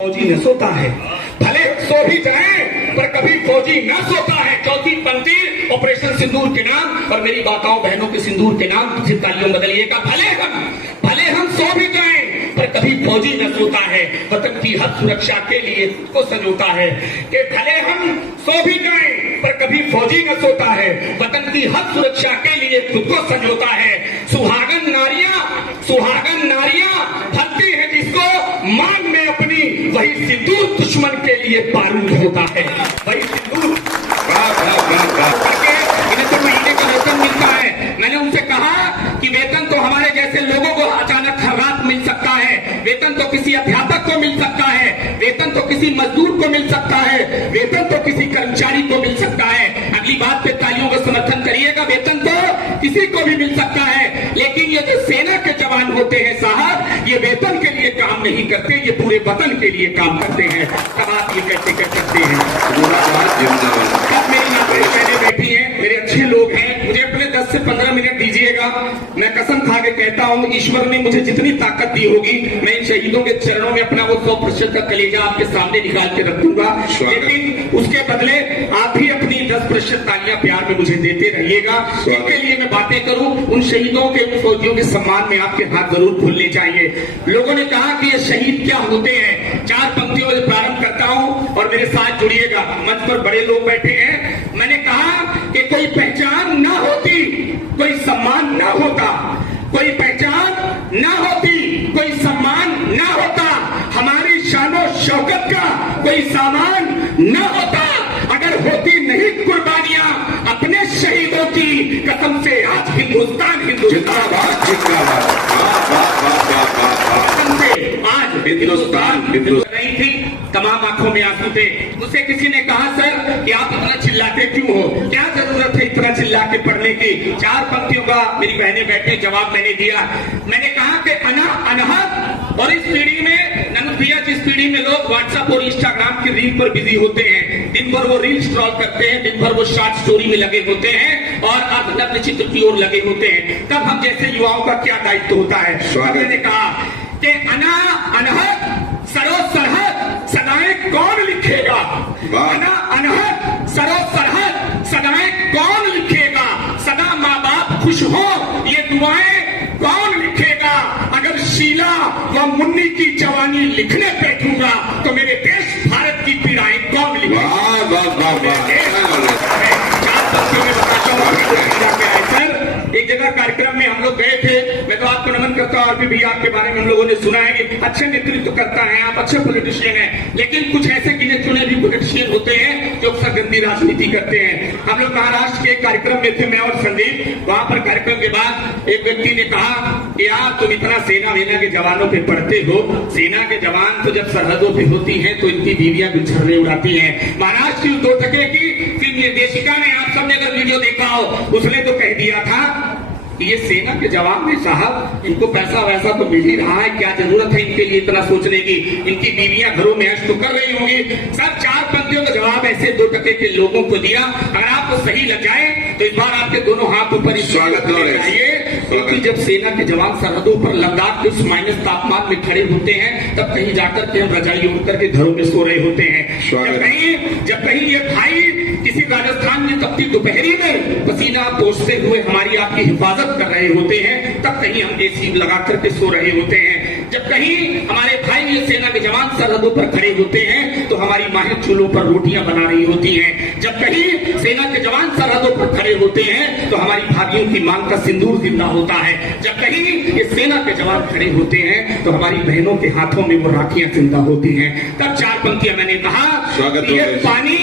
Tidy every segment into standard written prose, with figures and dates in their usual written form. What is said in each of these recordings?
फौजी न सोता है, भले सो भी जाए पर कभी फौजी न सोता है। चौथी पंक्ति ऑपरेशन सिंदूर के नाम और मेरी माताओं बहनों के सिंदूर के नाम किसी तालियों बदलिएगा। भले हम सो भी जाए पर कभी फौजी न सोता है, वतन की हद सुरक्षा के लिए खुद को संजोता है। कि भले हम सो भी जाए पर कभी फौजी न सोता है, वतन की हद सुरक्षा के लिए खुद को संजोता है। सुहागन नारियां भक्ति है जिसको मान में अपनी, वही सिंदूर दुश्मन के लिए बारूद होता है। वही सिंदूर इन्हें तो महीने का वेतन मिलता है। मैंने उनसे कहा कि वेतन तो हमारे जैसे लोगों को अचानक हर रात मिल सकता है, वेतन तो किसी अध्यापक को मिल सकता है, वेतन तो किसी मजदूर को मिल सकता है, वेतन तो किसी कर्मचारी को मिल सकता है। अगली बात पे तालियों का समर्थन करिएगा। वेतन तो किसी को भी मिल सकता है, लेकिन ये जो सेना के जवान होते हैं साहब, ये वेतन के लिए काम नहीं करते, ये पूरे वतन के लिए काम करते हैं। तब आप ये कैसे कर सकते हैं? अब मेरी नौकरी पहले बैठी है, मेरे अच्छे लोग हैं, मुझे अपने 10 से 15 मिनट दीजिएगा। मैं कसम खा के कहता हूँ, ईश्वर ने मुझे जितनी ताकत दी होगी, मैं इन शहीदों के चरणों में अपना वो 100% का कलेजा आपके सामने निकाल के रख दूंगा। लेकिन उसके बदले आप भी अपनी 10% तालियां प्यार में मुझे देते रहिएगा। इनके लिए मैं बातें करूं, उन शहीदों के, उन फौजियों के सम्मान में आपके हाथ जरूर खुलने चाहिए। लोगों ने कहा कि ये शहीद क्या होते हैं। 4 पंक्तियों से प्रारंभ करता हूं और मेरे साथ जुड़िएगा। मंच पर बड़े लोग बैठे हैं। मैंने कहा कि कोई पहचान ना होती, कोई सम्मान ना होता, कोई पहचान ना होती, कोई सम्मान ना होता, हमारी शानो शौकत का कोई सामान ना होता, अगर होती नहीं कुर्बानियां अपने शहीदों की, कसम से आज हिंदुस्तान जिंदाबाद नहीं थी। तमाम आंखों में आंसू थे। मुझसे किसी ने कहा, सर कि आप इतना चिल्लाते क्यों हो, क्या जरूरत है इतना चिल्ला के पढ़ने की? 4 पंक्तियों का मेरी बहनें बैठे जवाब मैंने दिया। मैंने कहा कि अनहद और इस पीढ़ी में ननुभिया, जिस पीढ़ी में लोग व्हाट्सएप और इंस्टाग्राम की रील पर बिजी होते हैं, दिन भर वो रील स्क्रॉल करते हैं, दिन भर वो शॉर्ट स्टोरी में लगे होते हैं और अर्धनग्न चित्र की ओर लगे होते हैं, तब हम जैसे युवाओं का क्या दायित्व होता है? मैंने कहा कि अनहद सरो सरहद सदाएं कौन लिखेगा, अनहद सरो सरहद सदाएं कौन लिखेगा, सदा माँ बाप खुश हो ये दुआएं कौन लिखेगा, अगर शीला व मुन्नी की जवानी लिखने बैठूंगा तो मेरे देश भारत की पीड़ाएं कौन लिखेगा? एक जगह कार्यक्रम में हम लोग गए थे, मैं तो आपको नमन करता हूँ। आरपी भैया आपके बारे में हम लोगों ने सुना है कि अच्छे नेतृत्व करता है, आप अच्छे पॉलिटिशियन हैं, लेकिन कुछ ऐसे गिने चुने भी पॉलिटिशियन होते हैं जो अक्सर गंदी राजनीति करते हैं। हम लोग महाराष्ट्र के कार्यक्रम में थे, मैं और संदीप। वहां पर कार्यक्रम के बाद एक व्यक्ति ने कहा कि यार तुम इतना सेना के जवानों पे पढ़ते हो, सेना के जवान तो जब सरहदों पे होती है तो इनकी बीवियां बिछड़ने उड़ाती हैं। महाराष्ट्र की 2 टके की फिल्म निर्देशिका ने, आप सबने अगर वीडियो देखा हो, उसने तो कह दिया था कि ये सेना के जवान में साहब, इनको पैसा वैसा तो मिल ही रहा है, क्या जरूरत है इनके लिए इतना सोचने की, इनकी बीवियां घरों में ऐश तो कर रही होंगी। सब 4 पंक्तियों का जवाब ऐसे 2 टके के लोगों को दिया। अगर आपको सही लग जाए तो इस बार आपके दोनों हाथ ऊपर स्वागत होना चाहिए, क्योंकि जब सेना के जवान सरहदों पर लद्दाख के उस माइनस तापमान में खड़े होते हैं, तब कहीं जाकर के हम रजाई ओढ़ करके घरों में सो रहे होते हैं। जब कहीं ये भाई किसी राजस्थान की तपती दोपहरी में पसीना पोंछते हुए हमारी आपकी हिफाजत कर रहे होते हैं, तब कहीं हम एसी लगा करके सो रहे होते हैं। जब कहीं हमारे भाई ये सेना के जवान सरहदों पर खड़े होते हैं तो हमारी माहें चूल्हों पर रोटियां बना रही होती हैं। जब कहीं सेना के जवान सरहदों पर खड़े होते हैं तो हमारी भाभियों की मांग का सिंदूर जिंदा होता है। जब कहीं ये सेना के जवान खड़े होते हैं तो हमारी बहनों के हाथों में वो राखियां जिंदा होती हैं। तब 4 पंक्तियां मैंने कहा, ये पानी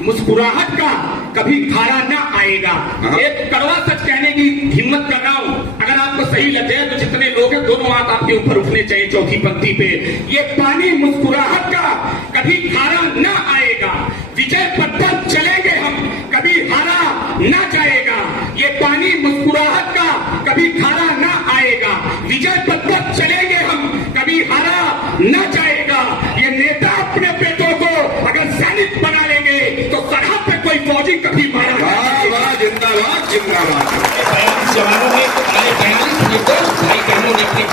मुस्कुराहट का कभी खारा ना आएगा। एक कड़वा सच कहने की हिम्मत कर रहा हूं, अगर आपको सही लगे तो जितने लोग हैं दोनों हाथ आपके ऊपर उठने चाहिए। 4थी पंक्ति पे, ये पानी मुस्कुराहट का कभी खारा ना आएगा, विजय पथ पर चलेंगे हम, कभी हारा ना जाएगा। ये पानी मुस्कुराहट का कभी खारा ना आएगा, विजय पथ पर चलेंगे हम, कभी हारा ना जाएगा। ये नेता अपने बेटों को अगर सैनिक बना लेंगे तो सरहद पे कोई फौजी कभी मारा जिंदाबाद। जवानों में 42 निर्दोष भाई बहनों ने अपनी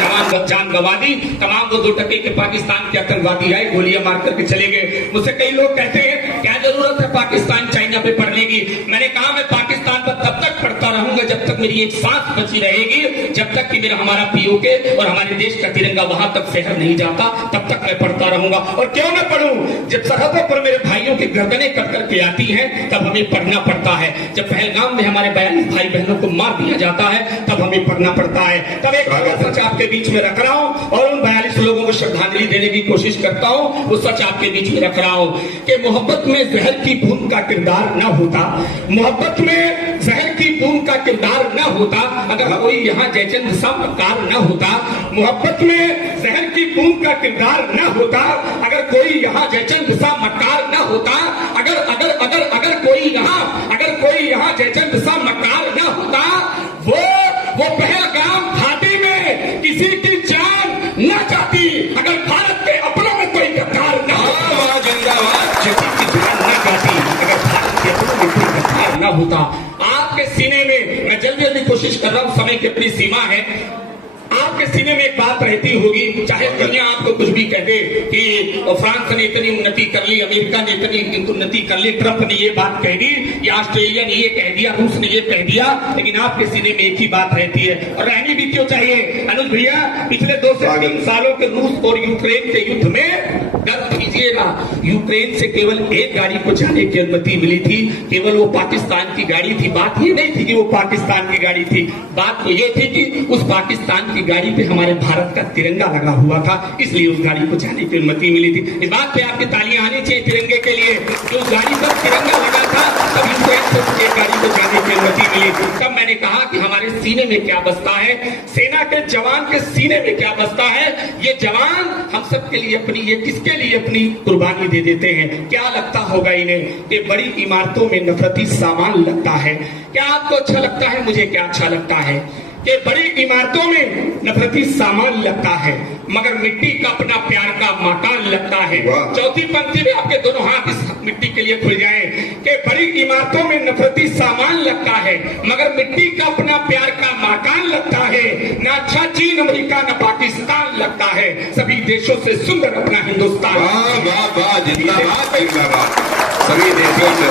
जान गंवा दी। तमाम वो 2 टके के पाकिस्तान के आतंकवादी आए, गोलियां मार करके चले गए। मुझसे कई लोग कहते हैं क्या जरूरत है पाकिस्तान चाइना पे पढ़ने की। मैंने कहा मैं पाकिस्तान पर तब तक पढ़ता रहूंगा जब तक मेरी एक सांस बची रहेगी, जब तक कि मेरा हमारा पीओके और हमारे देश का तिरंगा वहां तक शहर नहीं जाता, तब तक मैं पढ़ता रहूंगा। और क्यों न पढ़ूं, जब सरहदों पर मेरे भाइयों की गर्दनें कट करके आती हैं तब हमें पढ़ना पड़ता है। जब पहलगाम में हमारे 42 भाई बहनों को मार दिया जाता है तब हमें पढ़ना पड़ता है। तब एक सच आपके बीच में रख रहा हूं और उन 42 लोगों को श्रद्धांजलि देने की कोशिश करता हूं। वो सच आपके बीच में रख रहा हूं कि मोहब्बत में जहर की बूंद का किरदार न होता, मोहब्बत में जहर की बूंद का किरदार न होता अगर कोई यहाँ जयचंद सा मक्कार न होता। मोहब्बत में जहर की बूंद का किरदार न होता अगर कोई यहाँ जयचंद सा मक्कार न होता। अगर अगर अगर अगर कोई यहाँ जयचंद सा मक्कार न होता, वो पहलगाम घाटी में किसी की जान न जाती। अगर भारत के अपनों में कोई गद्दार न होता, किसी की जान न जाती। अगर भारत के अपनों में कोई गद्दार न होता। आपके सीने में, मैं जल्दी जल्दी कोशिश कर रहा हूं, समय की अपनी सीमा है, आपके सीने में एक बात रहती होगी, चाहे दुनिया आपको कुछ भी कह दे कि फ्रांस ने इतनी उन्नति कर ली, अमेरिका ने इतनी उन्नति कर ली, ट्रंप ने ये बात कह दी, या ऑस्ट्रेलिया ने ये कह दिया, रूस ने ये कह दिया, लेकिन आपके सीने में एक ही बात रहती है और रहनी भी क्यों चाहिए। अनुज भैया, पिछले 2 से 3 सालों के रूस और यूक्रेन के युद्ध में गर्व कीजिएगा, यूक्रेन से केवल एक गाड़ी को जाने की अनुमति मिली थी, केवल वो पाकिस्तान की गाड़ी थी। बात ये नहीं थी कि वो पाकिस्तान की गाड़ी थी, बात तो ये थी कि उस पाकिस्तान की गाड़ी पे हमारे भारत का तिरंगा लगा हुआ था, इसलिए उस गाड़ी को जाने की अनुमति मिली थी। इस बात पे आपकी तालियां आनी चाहिए तिरंगे के लिए कि उस गाड़ी पर तिरंगा लगा था, तब यूक्रेन से एक गाड़ी को जाने की अनुमति मिली। तब मैंने कहा कि हमारे सीने में क्या बसता है, सेना के जवान के सीने में क्या बसता है। ये जवान हम सब के लिए अपनी, ये किसके लिए अपनी कुर्बानी दे देते हैं। क्या लगता होगा इन्हें कि बड़ी इमारतों में नफरती सामान लगता है। क्या आपको अच्छा लगता है, मुझे क्या अच्छा लगता है कि बड़ी इमारतों में नफरती सामान लगता है, मगर मिट्टी का अपना प्यार का मकान लगता है। चौथी पंक्ति में आपके दोनों हाथ इस मिट्टी के लिए खुल जाएं कि बड़ी इमारतों में नफरती सामान लगता है, मगर मिट्टी का अपना प्यार का मकान लगता है। न अच्छा चीन, अमेरिका, न पाकिस्तान लगता है, सभी देशों से सुंदर अपना हिंदुस्तान। जिंदाबाद जिंदाबाद, सभी देशों से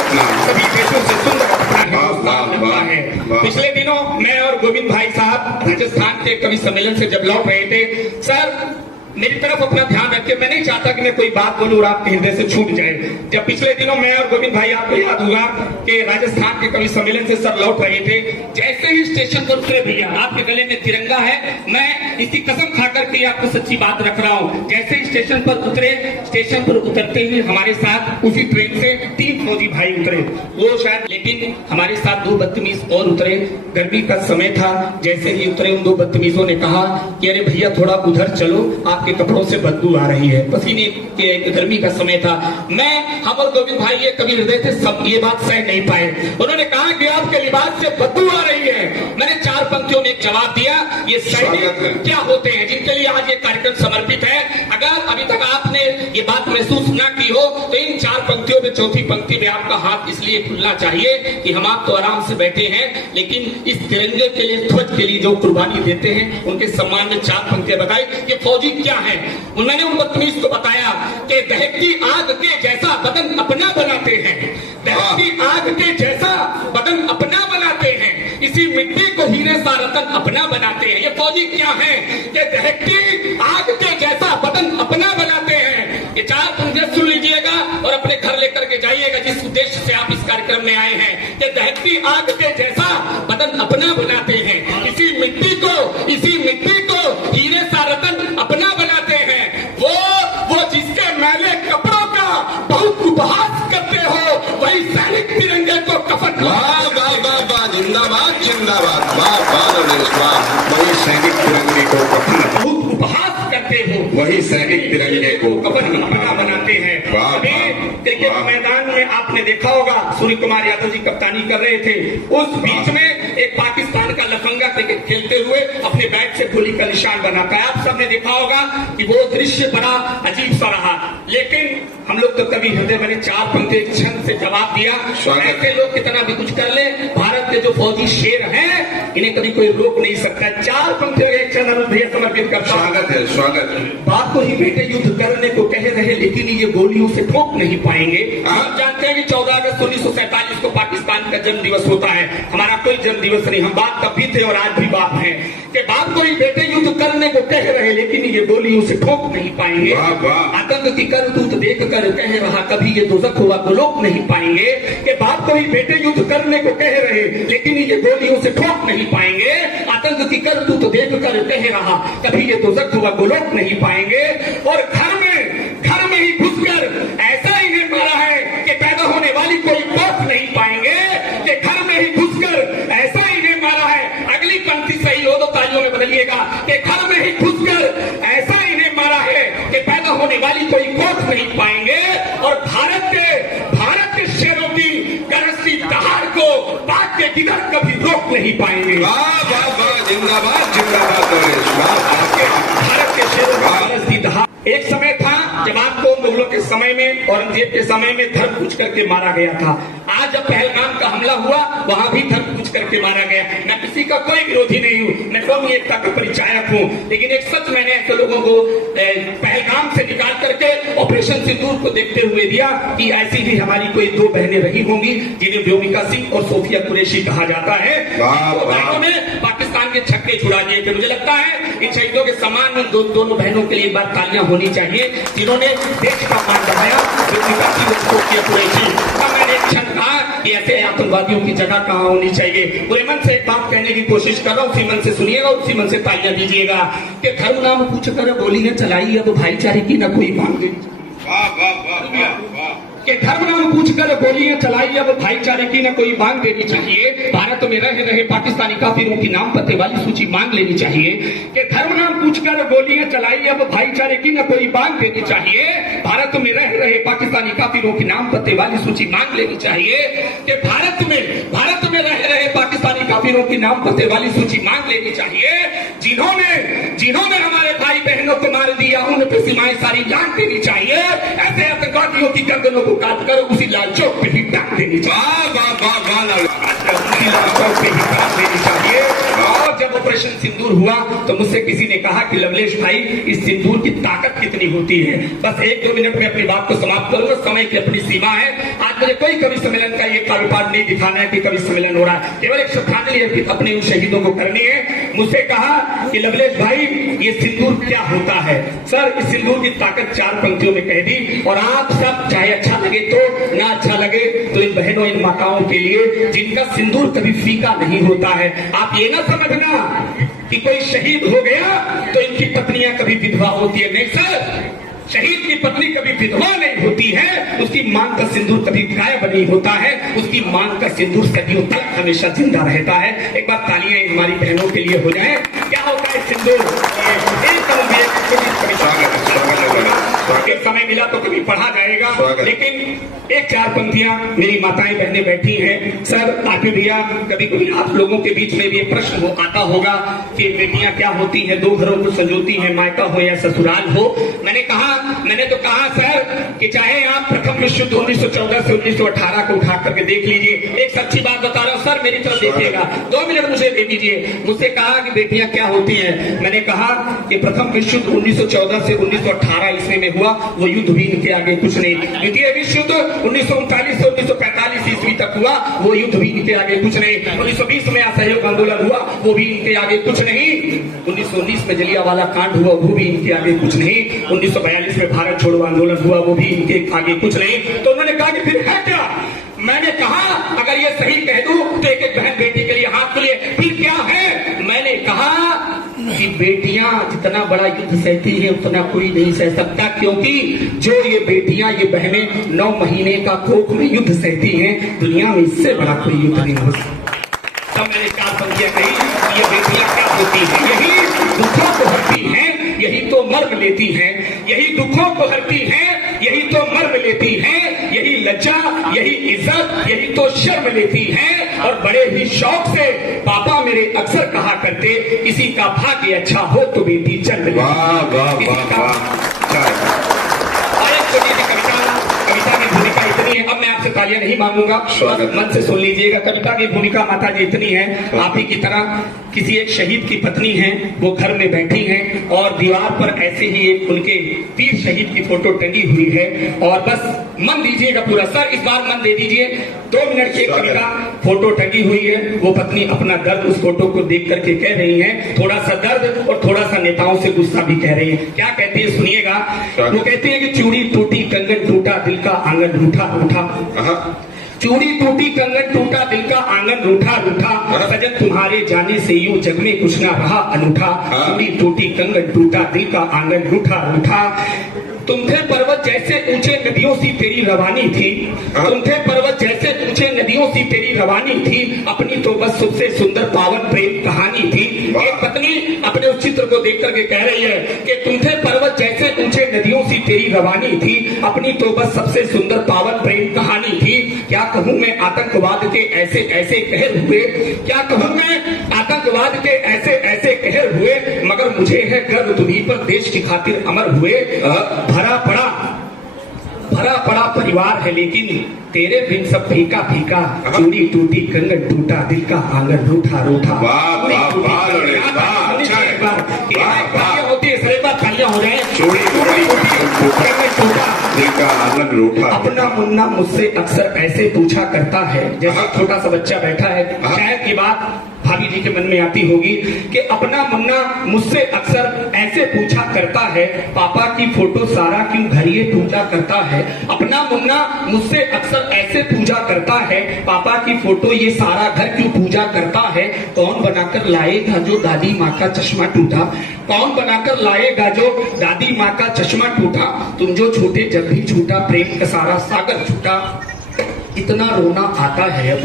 सुंदर अपना हिंदुस्तान लगता है। पिछले दिनों मैं और गोविंद भाई साहब राजस्थान के कवि सम्मेलन से जब लौट रहे थे, सर मेरी तरफ अपना ध्यान रखिए, मैं नहीं चाहता कि मैं कोई बात बोलूं और आपके हृदय से छूट जाए। जब पिछले दिनों मैं और गोविंद भाई, आपको याद होगा कि राजस्थान के कवि सम्मेलन से सर लौट रहे थे, जैसे ही स्टेशन पर उतरे भैया, आपके गले में तिरंगा है, मैं इसकी कसम खा करके आपको सच्ची बात रख रहा हूँ, जैसे ही स्टेशन पर उतरे, स्टेशन पर उतरते हुए हमारे साथ उसी ट्रेन से 3 फौजी भाई उतरे, वो शायद, लेकिन हमारे साथ 2 बदतमीज और उतरे। गर्मी का समय था, जैसे ही उतरे उन 2 बदतमीजों ने कहा कि अरे भैया थोड़ा उधर चलो, आपके कपड़ों से बदबू आ रही है। पसीने के गर्मी का समय था। हम और गोविंद भाई ये कवि हृदय थे, सब ये बात सह नहीं पाए। उन्होंने कहा कि आपके लिबास से बदबू आ रही है। मैंने 4 पंक्तियों में एक जवाब दिया, ये सैनिक क्या होते हैं जिनके लिए आज ये कार्यक्रम समर्पित है। अगर अभी तक आपने ये बात महसूस न की हो तो इन 4 पंक्तियों में चौथी पंक्ति में आपका हाथ इसलिए खुलना चाहिए कि हम आप तो आराम से बैठे हैं, लेकिन इस तिरंगे के लिए, ध्वज के लिए जो कुर्बानी देते हैं, उनके सम्मान में 4 पंक्तियां बताई कि फौजी क्या है। उन्होंने उन बदतमीज को बताया कि दहकती आग के जैसा बदन अपना बनाते हैं, दहकती आग के जैसा बदन अपना बनाते हैं, इसी मिट्टी को हीरे सा रतन अपना बनाते हैं। ये फौजी क्या है कि दहकती आग के जैसा बदन अपना बनाते हैं। ये 4 पंक्तियां सुन लीजिएगा और अपने घर लेकर के जाइएगा जिस उद्देश्य से आप इस कार्यक्रम में आए हैं, कि दहकती आग के जैसा बदन अपना बनाते हैं, इसी मिट्टी को हीरे सा रतन अपना बनाते हैं। वो जिसके मैले कपड़ों का बहुत उपहास करते हो, वही सैनिक तिरंगे को कफन। जिंदाबाद जिंदाबाद, वही सैनिक तिरंगे को कफन, बहुत उपहास करते हो, वही सैनिक तिरंगे को कफन अपना बनाते हैं। अभी क्रिकेट मैदान में आपने देखा होगा, सूर्य कुमार यादव जी कप्तानी कर रहे थे, उस बीच में एक पाकिस्तान का लफंगा क्रिकेट खेलते हुए अपने बैट से गोली का निशान बनाता है। आप सबने देखा होगा कि वो दृश्य बड़ा अजीब सा रहा, लेकिन हम लोग तो कभी हृदय मैंने 4 पंक्ति क्षण से जवाब दिया। ऐसे लोग कितना भी कुछ कर ले, भारत के जो फौजी शेर हैं इन्हें कभी कोई रोक नहीं सकता। 4 पंक्तियों एक चरण भैया समर्पित करता हूं। स्वागत है, स्वागत है। बाप को ही बेटे युद्ध करने को कह रहे, लेकिन ये गोलियों से ठोक नहीं पाएंगे। हम जानते हैं कि 14 अगस्त 1947 को पाकिस्तान का जन्म दिवस होता है। हमारा कोई जन्म दिवस नहीं, हम बाप तब भी थे और आज भी बाप हैं कि बाप को ही बेटे युद्ध करने को कह रहे, लेकिन ये गोलियों से ठोक नहीं पाएंगे। आतंक की करतूत देख कर कह रहा, कभी ये दोजख हुआ गोलोक नहीं पाएंगे। कि बाप को ही बेटे युद्ध करने को कह रहे, लेकिन ये गोलियों से ठोक नहीं पाएंगे। आतंक की करतूत देख कर कह रहा, कभी ये दोजख हुआ गोलोक नहीं पाएंगे। और घर में ही घुसकर ऐसा इन्हें मारा है कि पैदा होने वाली कोई कोख नहीं पाएंगे। कि घर में ही घुसकर ऐसा इन्हें मारा है, अगली पंक्ति सही हो तो तालियों में बदलिएगा, कि घर में ही घुसकर ऐसा इन्हें मारा है कि पैदा होने वाली कोई कोख नहीं पाएंगे। और भारत के शेरों की गरजती दहाड़ को पाक के किधर कभी रोक नहीं पाएंगे। जिंदाबाद जिंदाबाद भारत के शेरों की गरजती दहाड़। एक समय था जब आपको मुगलों के समय में, औरंगजेब के समय में धर्म पूछ करके मारा गया था। आज जब पहलगाम का हमला हुआ, वहां भी धर्म पूछ करके मारा गया। मैं किसी का कोई विरोधी नहीं हूँ, मैं कौमी एकता का परिचायक हूँ, लेकिन एक सच मैंने ऐसे लोगों को पहलगाम से निकाल करके ऑपरेशन सिंदूर को देखते हुए दिया कि ऐसी भी हमारी कोई 2 बहनें रही होंगी जिन्हें व्योमिका सिंह और सोफिया कुरैशी कहा जाता है। तो बहनों ने पाकिस्तान के छक्के छुड़ा दिए थे। मुझे लगता है इन शहीदों के सम्मान में दोनों बहनों के लिए एक बार तालियां होनी चाहिए, जिन्होंने देश का मान बढ़ाया। व्योमिका सिंह और सोफिया कुरैशी का मैंने एक क्षण कहा कि ऐसे आतंकवादियों की जगह कहाँ होनी चाहिए। पूरे मन से एक बात कहने की कोशिश कर रहा हूँ, उसी मन से सुनिएगा, उसी मन से तालियां दीजिएगा। कि धर्म नाम पूछ कर गोलियां चलाई है तो भाईचारे की न कोई मांग देनी। कि धर्म नाम पूछ कर गोलियां चलाई अब भाईचारे की न कोई मांग देनी चाहिए। भारत में रह रहे पाकिस्तानी काफिरों की नाम पते वाली सूची मांग लेनी चाहिए। कि धर्म नाम पूछ कर गोलियां चलाई अब भाईचारे की न कोई मांग देनी चाहिए। भारत में रह रहे पाकिस्तानी काफिरों की नाम पते वाली सूची मांग लेनी चाहिए। कि भारत में रह रहे पाकिस्तानी काफिरों की नाम पते वाली सूची मांग लेनी चाहिए। जिन्होंने हमारे भाई बहनों को मार दिया, उन पर सीमाएं सारी लांघ देनी चाहिए। ऐसे आतंकवादियों की गर्दनों को काट कर उसी लाल चौक पे ही टांग देनी चाहिए। और जब ऑपरेशन सिंदूर हुआ तो मुझसे किसी ने कहा कि लवलेश भाई, इस सिंदूर की ताकत कितनी होती है। बस 1-2 मिनट में अपनी बात को समाप्त करूंगा, समय की अपनी सीमा है। आज मुझे कोई कवि सम्मेलन का ये कारोबार नहीं दिखाना है कि कवि सम्मेलन हो रहा है, केवल एक श्रद्धांजलि अपने उन शहीदों को करनी है। मुझसे कहा कि लवलेश भाई, ये सिंदूर क्या होता है। सर, इस सिंदूर की ताकत 4 पंक्तियों में कह दी, और आप सब चाहे अच्छा लगे तो, ना अच्छा लगे तो, इन बहनों इन माताओं के लिए जिनका सिंदूर कभी फीका नहीं होता है। आप ये ना समझना कि कोई शहीद हो गया तो इनकी पत्नियां कभी विधवा होती है। नहीं सर, शहीद की पत्नी कभी विधवा नहीं होती है, उसकी मांग का सिंदूर कभी गायब नहीं होता है, उसकी मांग का सिंदूर सदियों तक हमेशा जिंदा रहता है। एक बार तालियां हमारी बहनों के लिए हो जाए। क्या होता है सिंदूर? एक समय मिला तो कभी पढ़ा जाएगा, लेकिन एक 4 पंक्तियां मेरी माताएं बहनें बैठी हैं। सर, आके भैया, कभी कभी आप लोगों के बीच में भी एक प्रश्न आता होगा कि बेटियां क्या होती हैं, 2 घरों को संजोती हैं, मायका हो या ससुराल हो। मैंने तो कहा सर कि चाहे आप प्रथम विश्व युद्ध 1914 से 1918 को उठा करके देख लीजिए। एक सच्ची बात बता रहा हूँ सर, मेरी तरफ देखिएगा, 2 मिनट मुझे दे दीजिए। मुझसे कहा कि बेटियां क्या होती हैं। मैंने कहा कि प्रथम विश्व युद्ध 1914 से 1918 ईस्वी में हुआ, वो युद्ध भी इनके आगे कुछ नहीं। द्वितीय विश्व युद्ध 1939 से 1945 ईस्वी तक हुआ, वो युद्ध भी इनके आगे कुछ नहीं। 1920 में असहयोग आंदोलन हुआ, वो भी इनके आगे कुछ नहीं। 1919 में जलियांवाला कांड हुआ, वो भी इनके आगे कुछ नहीं। 1942 में भारत छोड़ो आंदोलन हुआ, वो भी इनके आगे कुछ नहीं। तो उन्होंने कहा कि फिर है क्या। मैंने कहा अगर ये सही कह दूं तो एक बहन बेटी के लिए हाथ खुले, फिर क्या है। मैंने कहा कि बेटियां जितना बड़ा युद्ध सहती हैं उतना कोई नहीं सह सकता, क्योंकि जो ये बेटियां, ये बहनें 9 महीने का कोख में युद्ध सहती हैं, दुनिया में इससे बड़ा कोई युद्ध नहीं हो सकता। तब मैंने 4 पंक्तियां कही, ये बेटियां क्या होती हैं। यही दुखों को हरती हैं, यही तो मर्म लेती हैं। यही दुखों को हरती हैं, यही तो मर्म लेती हैं। यही लज्जा, यही इज्जत, यही तो शर्म लेती हैं। और बड़े ही शौक से पापा मेरे अक्सर कहा करते, किसी का भाग्य अच्छा हो तो बेटी जन्म ले। और एक छोटी सी कविता की भूमिका इतनी है। अब मैं आपसे तालियां नहीं मांगूंगा, स्वागत। मन से सुन लीजिएगा। कविता की भूमिका माता जी इतनी है, आप ही की तरह किसी एक शहीद की पत्नी हैं, वो घर में बैठी हैं और दीवार पर ऐसे ही एक उनके वीर शहीद की फोटो टंगी हुई है और बस मन दीजिएगा पूरा। सर इस बार मन दे दीजिए। 2 मिनट की कविता, फोटो टंगी हुई है, वो पत्नी अपना दर्द उस फोटो को देख करके कह रही है, थोड़ा सा दर्द और थोड़ा सा नेताओं से गुस्सा भी कह रही है। क्या कहती है सुनिएगा। वो कहती है कि चूड़ी टूटी कंगन टूटा दिल का आंगन रूठा रूठा, चूड़ी टूटी कंगन टूटा दिल का आंगन रूठा रूठा, सजन तुम्हारे जाने से यूं जग में कुछ ना रहा अनूठा। चूड़ी टूटी कंगन टूटा दिल का आंगन रूठा रूठा, तुम थे पर्वत जैसे ऊंचे नदियों सी तेरी रवानी थी, तुम थे पर्वत जैसे ऊंचे नदियों सी तेरी रवानी थी, अपनी तो बस सबसे सुंदर पावन प्रेम कहानी थी। एक पत्नी अपने उस चित्र को देख करके कह रही है कि तुम थे पर्वत जैसे ऊंचे नदियों सी तेरी रवानी थी, अपनी तो बस सबसे सुंदर पावन प्रेम कहानी थी। क्या कहूँ मैं आतंकवाद के ऐसे ऐसे कहर हुए, क्या कहूँ मैं आतंकवाद के ऐसे ऐसे कहर हुए, मगर मुझे है गर्व तुम्हीं पर देश की खातिर अमर हुए। भरा पड़ा परिवार है लेकिन तेरे बिन सब फीका फीका, चूड़ी टूटी कंगन टूटा दिल का आंगन रूठा रूठा। होती है सर, एक बार तालियां हो जाए। चूड़ी कंगन टूटा दिल का आंगन रूठा। अपना मुन्ना मुझसे अक्सर ऐसे पूछा करता है, जैसे छोटा सा बच्चा बैठा है, शायद की बात भाभी जी के मन में आती होगी कि अपना मुन्ना मुझसे अक्सर ऐसे पूछा करता है, पापा की फोटो सारा क्यों घर ये पूजा करता है। अपना मुन्ना मुझसे अक्सर ऐसे पूजा करता है, पापा की फोटो ये सारा घर क्यों पूजा करता है। कौन बनाकर लाएगा जो दादी माँ का चश्मा टूटा, कौन बनाकर लाएगा जो दादी माँ का चश्मा टूटा, तुम जो छूटे जब भी छूटा प्रेम का सारा सागर छूटा। इतना रोना आता है अब,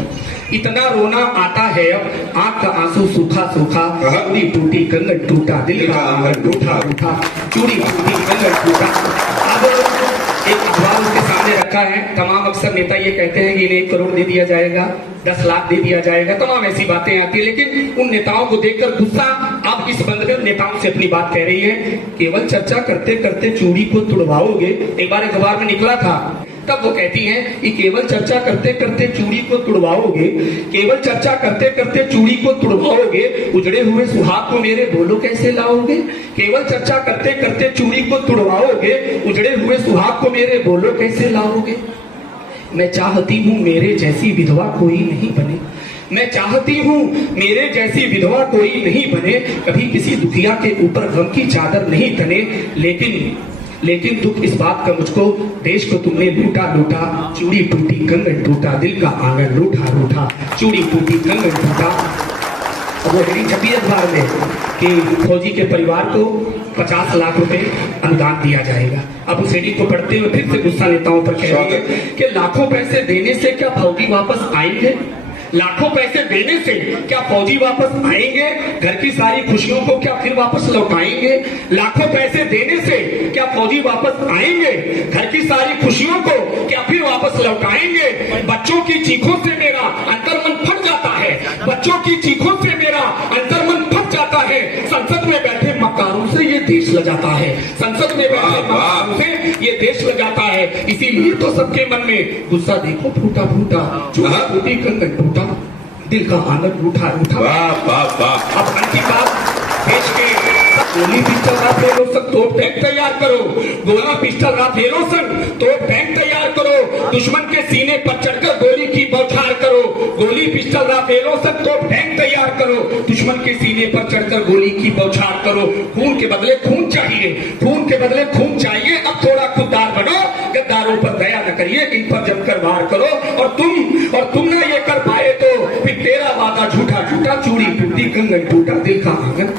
इतना रोना आता है अब, आंख का आंसू सूखा सूखा, चूड़ी टूटी कंगन टूटा दिल का आंगन रूठा रूठा, चूड़ी टूटी कंगन टूटा। अब एक अखबार उसके सामने रखा है, तमाम अक्सर नेता ये कहते हैं कि इन्हें 1 करोड़ दे दिया जाएगा, 10 लाख दे दिया जाएगा, तमाम ऐसी बातें आती है, लेकिन उन नेताओं को देखकर गुस्सा अब इस बंदर नेताओं से अपनी बात कह रही है। केवल चर्चा करते करते चूड़ी को तुड़वाओगे, एक बार अखबार में निकला था, तब वो कहती हैं कि केवल चर्चा करते करते चूड़ी को तुड़वाओगे, केवल चर्चा करते करते चूड़ी को तुड़वाओगे, उजड़े हुए सुहाग को मेरे बोलो कैसे लाओगे। केवल चर्चा करते करते चूड़ी को तुड़वाओगे, उजड़े हुए सुहाग को मेरे बोलो कैसे लाओगे। मैं चाहती हूँ मेरे जैसी विधवा कोई नहीं बने, मैं चाहती हूँ मेरे जैसी विधवा कोई नहीं बने, कभी किसी दुखिया के ऊपर गम की चादर नहीं तने, लेकिन दुख इस बात का मुझको, देश को तुमने लूटा लूटा, चूड़ी टूटी कंगन टूटा दिल का आंगन रूठा रूठा, चूड़ी टूटी कंगन टूटा। अब वो हेडिंग छपी अखबार में कि फौजी के परिवार को 50 लाख रुपए अनुदान दिया जाएगा। अब उस हेडिंग को पढ़ते हुए फिर से गुस्सा नेताओं पर कह रही है कि लाखों पैसे देने से क्या फौजी वापस आएंगे, लाखों पैसे देने से क्या फौजी वापस आएंगे, घर की सारी खुशियों को क्या फिर वापस लौटाएंगे। लाखों पैसे देने से क्या फौजी वापस आएंगे, घर की सारी खुशियों को क्या फिर वापस लौटाएंगे। बच्चों की चीखों से मेरा अंतर्मन फट जाता है, बच्चों की चीखों से मेरा अंतर्मन फट जाता है, संसद में बैठे मक्कारों से ये देश लजाता है, संसद में बैठे मक्कारों से ये देश लजाता है। इसीलिए तो सबके मन में गुस्सा देखो फूटा फूटा, चूड़ा टूटी कंगन टूटा दिल का आंगन रूठा रूठा। अब अंतिम बात, देश के गोली पिस्टल राफेलों संग तोप टैंक तैयार करो, गोला पिस्टल राफेलों संग तोप टैंक तैयार करो, दुश्मन के सीने पर चढ़कर गोली की बौछार करो, गोली पिस्टल राफेलों संग तोप टैंक तैयार करो, दुश्मन के सीने पर चढ़कर गोली की बौछार करो। खून के बदले खून चाहिए, खून के बदले खून चाहिए, अब थोड़ा खुददार बनो, गद्दारों पर दया न करिए, इन पर जमकर वार करो। और तुम ना ये कर पाए तो फिर तेरा वादा झूठा झूठा, चूड़ी टूटी कंगन टूटा दिल का आंगन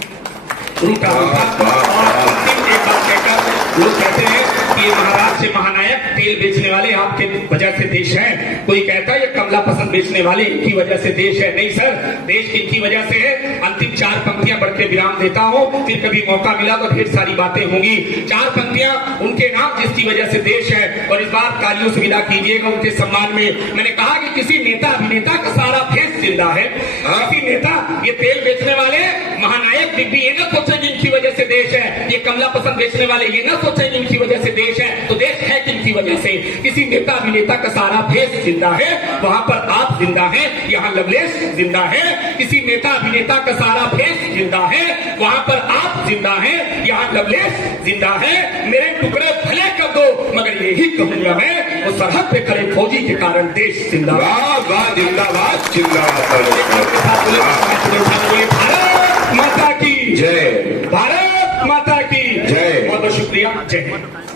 रूठा रूठा। और एक बात कहकर लोग कहते हैं कि ये महाराज से महानायक तेल बेचने वाले आपके वजह से देश है, कोई कहता है ये कमला पसंद बेचने वाले इनकी वजह से देश है। नहीं सर, देश किनकी वजह से है। अंतिम 4 पंक्तियां बढ़ के विराम देता हूँ, फिर कभी मौका मिला तो ढेर सारी बातें होंगी। 4 पंक्तियां उनके नाम जिसकी वजह से देश है, और इस बार तालियों से विदा कीजिएगा उनके सम्मान में। मैंने कहा कि किसी नेता अभिनेता का सारा फेस जिंदा है। किसी नेता, ये तेल बेचने वाले महानायक दिग्वी ये ना सोचेंगे इनकी वजह से देश है, ये कमला पसंद बेचने वाले ये ना सोचेंगे इनकी वजह से देश है, तो देश है किनकी वजह से। किसी नेता अभिनेता का सारा भेष जिंदा है, वहां पर आप जिंदा है, यहाँ लवलेश जिंदा है। किसी नेता अभिनेता का सारा भेष जिंदा है, वहां पर आप जिंदा है, यहाँ लवलेश जिंदा है। मेरे टुकड़े भले कर दो मगर यही कहूंगा मैं, वो सरहद पे खड़े फौजी के कारण देश जिंदा है। वाह वाह, जिंदाबाद जिंदाबाद। भारत माता की जय, भारत माता की जय। बहुत बहुत शुक्रिया। जय हिंद।